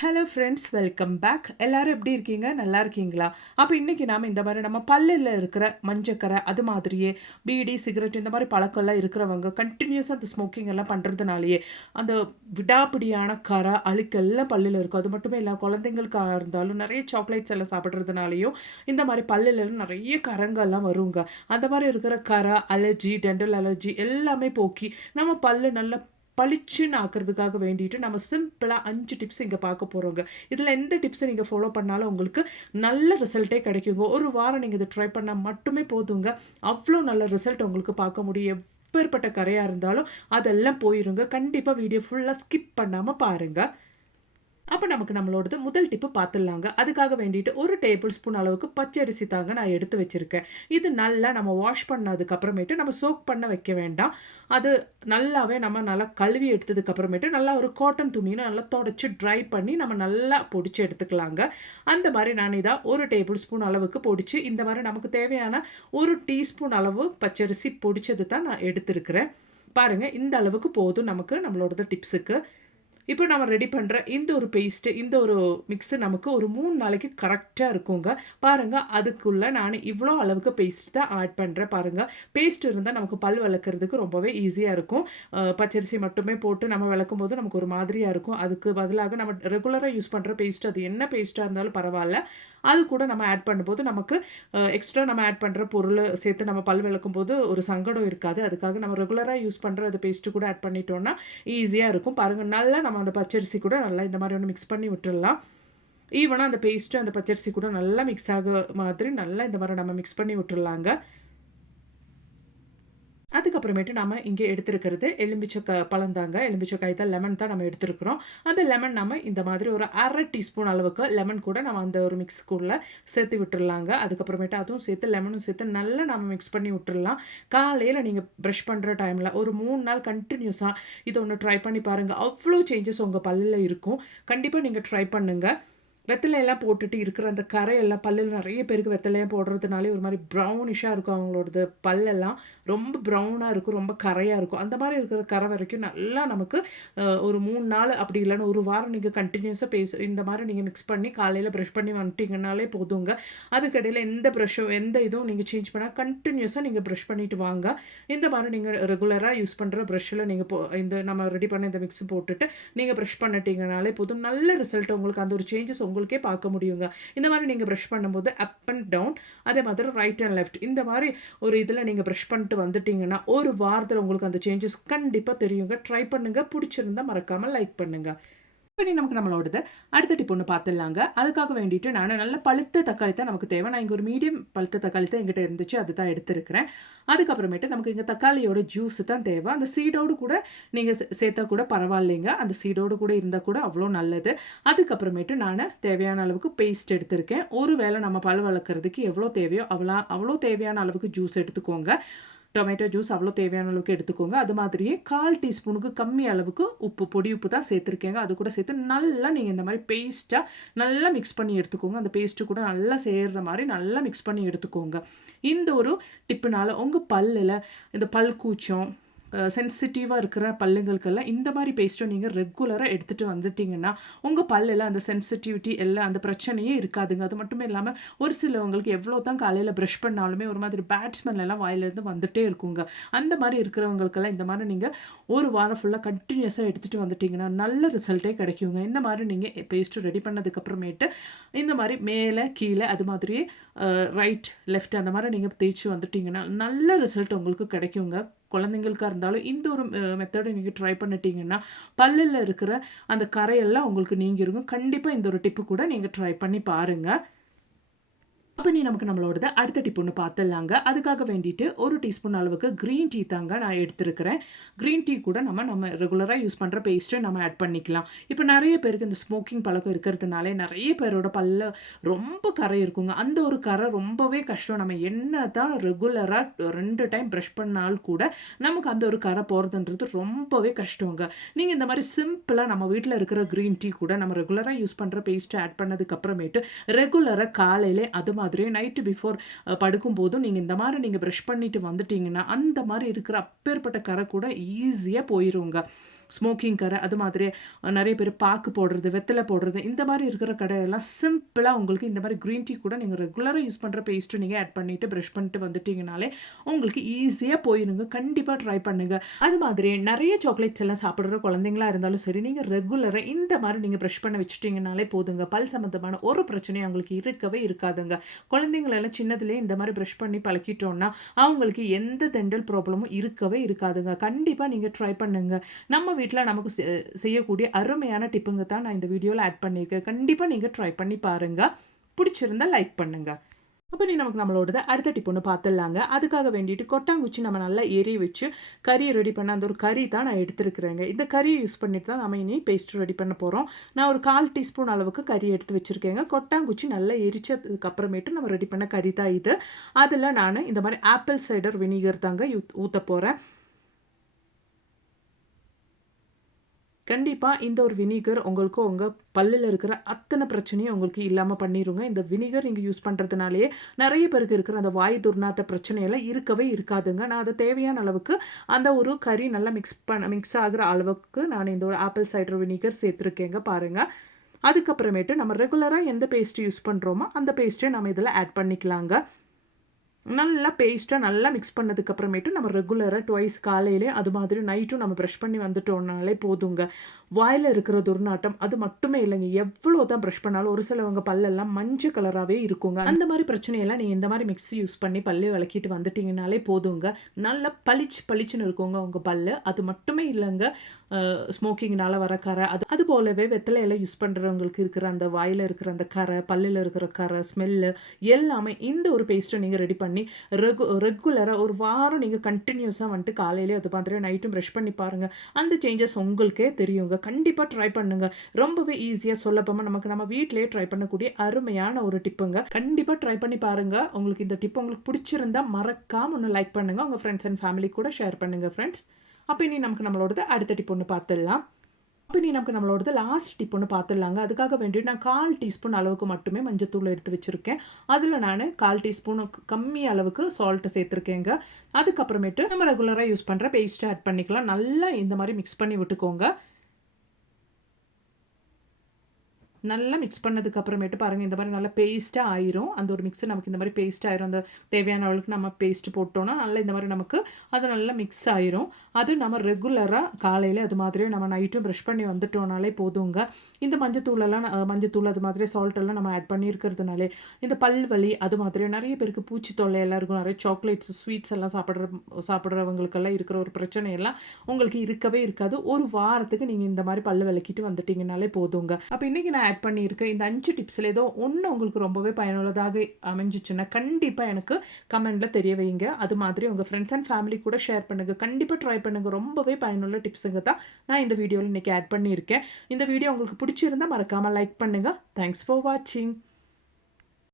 Hello friends welcome back எல்லோரும் எப்படி இருக்கீங்க? நல்லா இருக்கீங்களா? அப்போ இன்றைக்கி நாம் இந்த மாதிரி நம்ம பல்லில் இருக்கிற மஞ்சக்கரை அது மாதிரியே பீடி சிகரெட் இந்த மாதிரி பழக்கம்லாம் இருக்கிறவங்க கண்டினியூஸாக அந்த ஸ்மோக்கிங் எல்லாம் பண்ணுறதுனாலேயே அந்த விடாப்பிடியான கரை அழுக்கெல்லாம் பல்லில் இருக்கும். அது மட்டுமே இல்லை குழந்தைங்களுக்காக இருந்தாலும் நிறைய சாக்லேட்ஸ் எல்லாம் சாப்பிட்றதுனாலையும் இந்த மாதிரி பல்லில் நிறைய கரங்கள்லாம் வருங்க. அந்த மாதிரி இருக்கிற கரை அலர்ஜி டென்டல் அலர்ஜி எல்லாமே போக்கி நம்ம பல்லு நல்லா பளிச்சுன்னு ஆக்கிறதுக்காக வேண்டிட்டு நம்ம சிம்பிளாக அஞ்சு டிப்ஸ் இங்கே பார்க்க போகிறோங்க இதில் எந்த டிப்ஸை நீங்கள் ஃபாலோ பண்ணாலும் உங்களுக்கு நல்ல ரிசல்ட்டே கிடைக்குங்க. ஒரு வாரம் நீங்கள் இதை ட்ரை பண்ணால் மட்டுமே போதுங்க. அவ்வளோ நல்ல ரிசல்ட் உங்களுக்கு பார்க்க முடியும். எப்பேற்பட்ட கரையாக இருந்தாலும் அதெல்லாம் போயிருங்க. கண்டிப்பாக வீடியோ ஃபுல்லாக ஸ்கிப் பண்ணாமல் பாருங்கள் அப்போ நமக்கு நம்மளோடது முதல் டிப்பு பார்த்துடலாங்க அதுக்காக வேண்டிட்டு ஒரு டேபிள் ஸ்பூன் அளவுக்கு பச்சரிசி தாங்க நான் எடுத்து வச்சுருக்கேன். இது நல்லா நம்ம வாஷ் பண்ணதுக்கப்புறமேட்டு நம்ம சோக் பண்ண வைக்க வேண்டாம். அது நல்லாவே நம்ம நல்லா கழுவி எடுத்ததுக்கப்புறமேட்டு நல்லா ஒரு காட்டன் துணியை நல்லா தொடச்சி ட்ரை பண்ணி நம்ம நல்லா பொடிச்சு எடுத்துக்கலாங்க. அந்த மாதிரி நான் இதாக ஒரு டேபிள் ஸ்பூன் அளவுக்கு பொடிச்சு இந்த மாதிரி நமக்கு தேவையான ஒரு டீஸ்பூன் அளவு பச்சரிசி பொடிச்சது தான் நான் எடுத்துருக்கிறேன். பாருங்கள் இந்த அளவுக்கு போதும் நமக்கு நம்மளோடது டிப்ஸுக்கு இப்போ நம்ம ரெடி பண்ணுற இந்த ஒரு பேஸ்ட்டு இந்த ஒரு மிக்ஸு நமக்கு ஒரு மூணு நாளைக்கு கரெக்டாக இருக்குங்க. பாருங்கள் அதுக்குள்ளே நான் இவ்வளோ அளவுக்கு பேஸ்ட் தான் ஆட் பண்ணுறேன் பாருங்கள் பேஸ்ட் இருந்தால் நமக்கு பல் விளக்குறதுக்கு ரொம்பவே ஈஸியாக இருக்கும். பச்சரிசி மட்டுமே போட்டு நம்ம விளக்கும் போது நமக்கு ஒரு மாதிரியாக இருக்கும். அதுக்கு பதிலாக நம்ம ரெகுலராக யூஸ் பண்ணுற பேஸ்ட் அது என்ன பேஸ்ட்டாக இருந்தாலும் பரவாயில்ல. அது கூட நம்ம ஆட் பண்ணும்போது நமக்கு எக்ஸ்ட்ரா நம்ம ஆட் பண்ணுற பொருள் சேர்த்து நம்ம பல் விளக்கும் போது ஒரு சங்கடம் இருக்காது. அதுக்காக நம்ம ரெகுலராக யூஸ் பண்ணுற அந்த பேஸ்ட்டு கூட ஆட் பண்ணிட்டோம்னா ஈஸியாக இருக்கும். பாருங்கள் நல்லா நம்ம அந்த பச்சரிசி கூட நல்லா இந்த மாதிரி ஒன்று மிக்ஸ் பண்ணி விட்டுடலாம். ஈவனாக அந்த பேஸ்ட்டு அந்த பச்சரிசி கூட நல்லா மிக்ஸ் ஆக மாதிரி நல்லா இந்த மாதிரி நம்ம மிக்ஸ் பண்ணி விட்டுடலாங்க. அதுக்கப்புறமேட்டு நம்ம இங்கே எடுத்துருக்கிறது எலும்பிச்சை க பழந்தாங்க எலும்பிச்சக்காய் தான் லெமன் தான் நம்ம எடுத்துருக்குறோம். அந்த லெமன் நம்ம இந்த மாதிரி ஒரு அரை டீஸ்பூன் அளவுக்கு லெமன் கூட நம்ம அந்த ஒரு மிக்ஸ் கூட சேர்த்து விட்டுடலாங்க அதுக்கப்புறமேட்டு அதுவும் சேர்த்து லெமனும் சேர்த்து நல்லா நம்ம மிக்ஸ் பண்ணி விட்டுடலாம் காலையில் நீங்கள் ப்ரஷ் பண்ணுற டைமில் ஒரு மூணு நாள் கண்டினியூஸாக இதை ஒன்று ட்ரை பண்ணி பாருங்கள் அவ்வளோ சேஞ்சஸ் உங்கள் பல்லில் இருக்கும். கண்டிப்பாக நீங்கள் ட்ரை பண்ணுங்கள் வெத்தலையெல்லாம் போட்டுட்டு இருக்கிற அந்த கரையெல்லாம் பல்லில் நிறைய பேருக்கு வெத்தலையாக போடுறதுனாலே ஒரு மாதிரி ப்ரௌனிஷாக இருக்கும் அவங்களோடது. பல்லெல்லாம் ரொம்ப ப்ரௌனாக இருக்கும் ரொம்ப கரையாக இருக்கும். அந்த மாதிரி இருக்கிற கரை வரைக்கும் நல்லா நமக்கு ஒரு மூணு நாள் அப்படி இல்லைன்னு ஒரு வாரம் நீங்கள் கண்டினியூஸாக பேச இந்த மாதிரி நீங்கள் மிக்ஸ் பண்ணி காலையில் ப்ரஷ் பண்ணி வந்துட்டீங்கனாலே போதுங்க. அதுக்கடையில் எந்த ப்ரஷ்ஷும் எந்த இதுவும் நீங்கள் சேஞ்ச் பண்ணால் கண்டினியூஸாக நீங்கள் ப்ரஷ் பண்ணிட்டு வாங்க. இந்த மாதிரி நீங்கள் ரெகுலராக யூஸ் பண்ணுற ப்ரஷ்ஷில் நீங்கள் போ இந்த நம்ம ரெடி பண்ண இந்த மிக்ஸ் போட்டுட்டு நீங்கள் ப்ரஷ் பண்ணிட்டீங்கனாலே போதும். நல்ல ரிசல்ட் உங்களுக்கு. அந்த ஒரு சேஞ்சஸ் உங்களுக்கே உங்களுக்கே பார்க்க முடியுங்க. இந்த மாதிரி நீங்கள் ப்ரஷ் பண்ணும்போது அப் அண்ட் டவுன் அதே மாதிரி ரைட் அண்ட் லெஃப்ட் இந்த மாதிரி ஒரு இதில் நீங்கள் ப்ரஷ் பண்ணிட்டு வந்துட்டீங்கன்னா ஒரு வாரத்தில் உங்களுக்கு அந்த சேஞ்சஸ் கண்டிப்பாக தெரியுங்க. ட்ரை பண்ணுங்கள் பிடிச்சிருந்தா மறக்காமல் லைக் பண்ணுங்கள் இப்போ நமக்கு நம்மளோடது அடுத்த டிப் ஒன்று பார்த்துடலாங்க. அதுக்காக வேண்டிட்டு நான் நல்ல பழுத்த தக்காளி தான் நமக்கு தேவை. நான் இங்கே ஒரு மீடியம் பழுத்த தக்காளி தான் எங்கிட்ட இருந்துச்சு. அது தான் எடுத்துருக்கிறேன். அதுக்கப்புறமேட்டு நமக்கு இங்கே தக்காளியோட ஜூஸ் தான் தேவை. அந்த சீடோடு கூட நீங்கள் சேர்த்தா கூட பரவாயில்லைங்க. அந்த சீடோடு கூட இருந்தால் கூட அவ்வளோ நல்லது. அதுக்கப்புறமேட்டு நான் தேவையான அளவுக்கு பேஸ்ட் எடுத்திருக்கேன். ஒரு வேளை நம்ம பல் வளர்க்குறதுக்கு எவ்வளோ தேவையோ அவ்வளோ அவ்வளோ தேவையான அளவுக்கு ஜூஸ் எடுத்துக்கோங்க. டொமேட்டோ ஜூஸ் அவ்வளோ தேவையான அளவுக்கு எடுத்துக்கோங்க. அது மாதிரியே கால் டீஸ்பூனுக்கு கம்மி அளவுக்கு உப்பு பொடி உப்பு தான் சேர்த்துருக்கேங்க. அது கூட சேர்த்து நல்லா நீங்கள் இந்த மாதிரி பேஸ்ட்டாக நல்லா மிக்ஸ் பண்ணி எடுத்துக்கோங்க. அந்த பேஸ்ட்டு கூட நல்லா சேர்கிற மாதிரி நல்லா மிக்ஸ் பண்ணி எடுத்துக்கோங்க. இந்த ஒரு டிப்புனால் உங்கள் பல்லில் இந்த பல் கூச்சம் சென்சிட்டிவாக இருக்கிற பல்லுங்களுக்கெல்லாம் இந்த மாதிரி பேஸ்ட்டும் நீங்கள் ரெகுலராக எடுத்துகிட்டு வந்துட்டிங்கன்னா உங்கள் பல்லில் அந்த சென்சிட்டிவிட்டி எல்லாம் அந்த பிரச்சனையே இருக்காதுங்க. அது மட்டுமே இல்லாமல் ஒரு சிலவங்களுக்கு எவ்வளோ தான் காலையில் ப்ரஷ் பண்ணாலுமே ஒரு மாதிரி பேட்ஸ்மென் எல்லாம் வாயிலேருந்து வந்துகிட்டே இருக்குங்க. அந்த மாதிரி இருக்கிறவங்களுக்கெல்லாம் இந்த மாதிரி நீங்கள் ஒரு வாரம் ஃபுல்லாக கண்டினியூஸாக எடுத்துகிட்டு வந்துட்டிங்கன்னா நல்ல ரிசல்ட்டே கிடைக்குங்க. இந்த மாதிரி நீங்கள் பேஸ்ட்டு ரெடி பண்ணதுக்கப்புறமேட்டு இந்த மாதிரி மேலே கீழே அது மாதிரியே ரைட் லெஃப்ட் அந்த மாதிரி நீங்கள் தேய்ச்சி வந்துட்டிங்கன்னா நல்ல ரிசல்ட் உங்களுக்கு கிடைக்குங்க. குழந்தைங்களுக்காக இருந்தாலும் இந்த ஒரு மெத்தடை நீங்கள் ட்ரை பண்ணிட்டீங்கன்னா பல்லில் இருக்கிற அந்த கரையெல்லாம் உங்களுக்கு நீங்கிருங்க கண்டிப்பாக இந்த ஒரு டிப்பு கூட நீங்கள் ட்ரை பண்ணி பாருங்கள் அப்போ நீ நமக்கு நம்மளோடது அடுத்த டிப் ஒன்று பார்த்துடலாங்க அதுக்காக வேண்டிட்டு ஒரு டீஸ்பூன் அளவுக்கு க்ரீன் டீ தாங்க நான் எடுத்துருக்கிறேன். க்ரீன் டீ கூட நம்ம நம்ம ரெகுலராக யூஸ் பண்ணுற பேஸ்ட்டை நம்ம ஆட் பண்ணிக்கலாம். இப்போ நிறைய பேருக்கு இந்த ஸ்மோக்கிங் பழக்கம் இருக்கிறதுனாலே நிறைய பேரோட பல்ல ரொம்ப கரை இருக்குங்க. அந்த ஒரு கரை ரொம்பவே கஷ்டம். நம்ம என்ன தான் ரெகுலராக ரெண்டு டைம் ப்ரஷ் பண்ணாலும் கூட நமக்கு அந்த ஒரு கரை போகிறதுன்றது ரொம்பவே கஷ்டங்க. நீங்கள் இந்த மாதிரி சிம்பிளாக நம்ம வீட்டில் இருக்கிற க்ரீன் டீ கூட நம்ம ரெகுலராக யூஸ் பண்ணுற பேஸ்ட்டை ஆட் பண்ணதுக்கப்புறமேட்டு ரெகுலராக காலையிலே அது மாதிரியே நைட்டு பிஃபோர் படுக்கும்போதும் நீங்கள் இந்த மாதிரி நீங்கள் ப்ரஷ் பண்ணிட்டு வந்துட்டீங்கன்னா அந்த மாதிரி இருக்கிற அப்பேற்பட்ட கரை கூட ஈஸியாக போயிடுங்க ஸ்மோக்கிங் கடை அது மாதிரி நிறைய பேர் பாக்கு போடுறது வெத்தலை போடுறது இந்த மாதிரி இருக்கிற கடையெல்லாம் சிம்பிளாக உங்களுக்கு இந்த மாதிரி க்ரீன் டீ கூட நீங்கள் ரெகுலராக யூஸ் பண்ணுற பேஸ்ட்டு நீங்கள் ஆட் பண்ணிவிட்டு ப்ரஷ் பண்ணிட்டு வந்துட்டிங்கனாலே உங்களுக்கு ஈஸியாக போயிருங்க. கண்டிப்பாக ட்ரை பண்ணுங்கள் அது மாதிரி நிறைய சாக்லேட்ஸ் எல்லாம் சாப்பிட்ற குழந்தைங்களா இருந்தாலும் சரி நீங்கள் ரெகுலராக இந்த மாதிரி நீங்கள் ப்ரஷ் பண்ண வச்சுட்டிங்கனாலே போதுங்க. பல் சம்மந்தமான ஒரு பிரச்சனையும் அவங்களுக்கு இருக்கவே இருக்காதுங்க. குழந்தைங்களெல்லாம் சின்னதுலேயே இந்த மாதிரி ப்ரஷ் பண்ணி பழக்கிட்டோன்னா அவங்களுக்கு எந்த தெண்டல் ப்ராப்ளமும் இருக்கவே இருக்காதுங்க. கண்டிப்பாக நீங்கள் ட்ரை பண்ணுங்கள் நம்ம வீட்டில் நமக்கு செ- செய்யக்கூடிய அருமையான டிப்புங்க தான் நான் இந்த வீடியோவில் ஆட் பண்ணியிருக்கேன். கண்டிப்பாக நீங்கள் ட்ரை பண்ணி பாருங்கள் பிடிச்சிருந்தா லைக் பண்ணுங்கள் அப்போ நீ நமக்கு நம்மளோடது அடுத்த டிப் ஒன்று பார்த்துடலாங்க அதுக்காக வேண்டிட்டு கொட்டாங்குச்சி நம்ம நல்லா எரி வச்சு கறியை ரெடி பண்ண அந்த ஒரு கறி தான் நான் எடுத்துருக்குறேங்க. இந்த கறியை யூஸ் பண்ணிட்டு தான் நம்ம இனி பேஸ்ட் ரெடி பண்ண போகிறோம் நான் ஒரு கால் டீஸ்பூன் அளவுக்கு கறி எடுத்து வச்சுருக்கேங்க. கொட்டாங்குச்சி நல்லா எரிச்சதுக்கு அப்புறமேட்டு நம்ம ரெடி பண்ண கறி தான் இது. அதில் நான் இந்த மாதிரி ஆப்பிள் சைடர் வினிகர் தாங்க ஊற்ற போகிறேன் கண்டிப்பாக இந்த ஒரு வினிகர் உங்களுக்கு உங்கள் பல்லில் இருக்கிற அத்தனை பிரச்சனையும் உங்களுக்கு இல்லாமல் பண்ணிடுங்க இந்த வினிகர் நீங்கள் யூஸ் பண்ணுறதுனாலேயே நிறைய பேருக்கு இருக்கிற அந்த வாய் துர்நாற்ற பிரச்சனையெல்லாம் இருக்கவே இருக்காதுங்க. நான் அதை தேவையான அளவுக்கு அந்த ஒரு கறி நல்லா மிக்ஸ் பண்ண மிக்ஸ் ஆகிற அளவுக்கு நான் இந்த ஒரு ஆப்பிள் சைடர் வினிகர் சேர்த்துருக்கேங்க பாருங்கள் அதுக்கப்புறமேட்டு நம்ம ரெகுலராக எந்த பேஸ்ட் யூஸ் பண்ணுறோமோ அந்த பேஸ்ட்டை நம்ம இதில் ஆட் பண்ணிக்கலாங்க. நல்லா பேஸ்ட்டாக நல்லா மிக்ஸ் பண்ணதுக்கு அப்புறமேட்டு நம்ம ரெகுலராக டுவைஸ் காலையிலே அது மாதிரி நைட்டும் நம்ம ப்ரெஷ் பண்ணி வந்துட்டோம்னாலே போதுங்க. வாயில் இருக்கிற துர்நாட்டம் அது மட்டுமே இல்லைங்க. எவ்வளோ தான் ப்ரஷ் பண்ணாலும் ஒரு சிலவங்க பல்லெல்லாம் மஞ்சள் கலராகவே இருக்குங்க. அந்த மாதிரி பிரச்சனையெல்லாம் நீங்கள் இந்த மாதிரி மிக்ஸி யூஸ் பண்ணி பல்லு விளக்கிட்டு வந்துட்டீங்கனாலே போதுங்க. நல்லா பளிச்சு பளிச்சுன்னு இருக்குங்க உங்கள் பல்லு. அது மட்டுமே இல்லைங்க. ஸ்மோக்கிங்னால வர கரை. அது அது போலவே வெத்தலையெல்லாம் யூஸ் பண்ணுறவங்களுக்கு இருக்கிற அந்த வாயில் இருக்கிற அந்த கரை பல்லில் இருக்கிற கரை ஸ்மெல்லு எல்லாமே இந்த ஒரு பேஸ்ட்டை நீங்கள் ரெடி பண்ணி ரெகு ரெகுலராக ஒரு வாரம் நீங்கள் கண்டினியூஸாக வந்துட்டு காலையிலே அது பார்த்துட்டு நைட்டும் ப்ரெஷ் பண்ணி பாருங்கள் அந்த சேஞ்சஸ் உங்களுக்கே தெரியுங்க. கண்டிப்பாக ட்ரை பண்ணுங்கள் ரொம்பவே ஈஸியாக சொல்லப்போமா நமக்கு நம்ம வீட்டிலேயே ட்ரை பண்ணக்கூடிய அருமையான ஒரு டிப்புங்க. கண்டிப்பாக ட்ரை பண்ணி பாருங்கள் உங்களுக்கு இந்த டிப் உங்களுக்கு பிடிச்சிருந்தா மறக்காமல் ஒன்று லைக் பண்ணுங்கள் உங்கள் ஃப்ரெண்ட்ஸ் அண்ட் ஃபேமிலி கூட ஷேர் பண்ணுங்கள் ஃப்ரெண்ட்ஸ் அப்போ இனி நமக்கு நம்மளோடது அடுத்த டிப் ஒன்று பார்த்துடலாம் அப்போ நீ நமக்கு நம்மளோடது லாஸ்ட் டிப் ஒன்று பார்த்துடலாங்க அதுக்காக வேண்டி நான் கால் டீஸ்பூன் அளவுக்கு மட்டுமே மஞ்சத்தூள் எடுத்து வச்சுருக்கேன். அதில் நான் கால் டீஸ்பூனுக்கு கம்மி அளவுக்கு சால்ட்டு சேர்த்துருக்கேங்க. அதுக்கப்புறமேட்டு நம்ம ரெகுலராக யூஸ் பண்ணுற பேஸ்ட்டை ஆட் பண்ணிக்கலாம். நல்லா இந்த மாதிரி மிக்ஸ் பண்ணி விட்டுக்கோங்க. நல்லா மிக்ஸ் பண்ணதுக்கு அப்புறமேட்டு பாருங்கள் இந்த மாதிரி நல்லா பேஸ்ட்டாக ஆயிரும். அந்த ஒரு மிக்ஸர் நமக்கு இந்த மாதிரி பேஸ்ட் ஆயிரும். அந்த தேவையான அளவுக்கு நம்ம பேஸ்ட் போட்டோம்னா நல்லா இந்த மாதிரி நமக்கு அது நல்லா மிக்ஸ் ஆயிரும். அது நம்ம ரெகுலராக காலையில் அது மாதிரி நம்ம நைட்டும் ப்ரெஷ் பண்ணி வந்துட்டோம்னாலே போதுங்க. இந்த மஞ்சத்தூளெல்லாம் மஞ்சத்தூள் அது மாதிரி சால்ட் எல்லாம் நம்ம ஆட் பண்ணியிருக்கிறதுனாலே இந்த பல் வலி அது மாதிரி நிறைய பேருக்கு பூச்சி தொல்லை எல்லாம் இருக்கும். நிறைய சாக்லேட்ஸ் ஸ்வீட்ஸ் எல்லாம் சாப்பிட்ற சாப்பிட்றவங்களுக்கெல்லாம் இருக்கிற ஒரு பிரச்சனை எல்லாம் உங்களுக்கு இருக்கவே இருக்காது. ஒரு வாரத்துக்கு நீங்கள் இந்த மாதிரி பல்லு விளக்கிட்டு வந்துட்டீங்கனாலே போதுங்க. அப்போ இன்றைக்கி நான் ஆட் பண்ணியிருக்கேன் இந்த அஞ்சு டிப்ஸில் ஏதோ ஒன்று உங்களுக்கு ரொம்பவே பயனுள்ளதாக அமைஞ்சிச்சுன்னா கண்டிப்பாக எனக்கு கமெண்டில் தெரிய வைங்க. அது மாதிரி உங்கள் ஃப்ரெண்ட்ஸ் அண்ட் ஃபேமிலி கூட ஷேர் பண்ணுங்கள் கண்டிப்பாக ட்ரை பண்ணுங்கள் ரொம்பவே பயனுள்ள டிப்ஸுங்க தான் நான் இந்த வீடியோவில் இன்றைக்கி ஆட் பண்ணியிருக்கேன். இந்த வீடியோ உங்களுக்கு பிடிச்சிருந்தா மறக்காமல் லைக் பண்ணுங்கள் தேங்க்ஸ் ஃபார் வாட்சிங்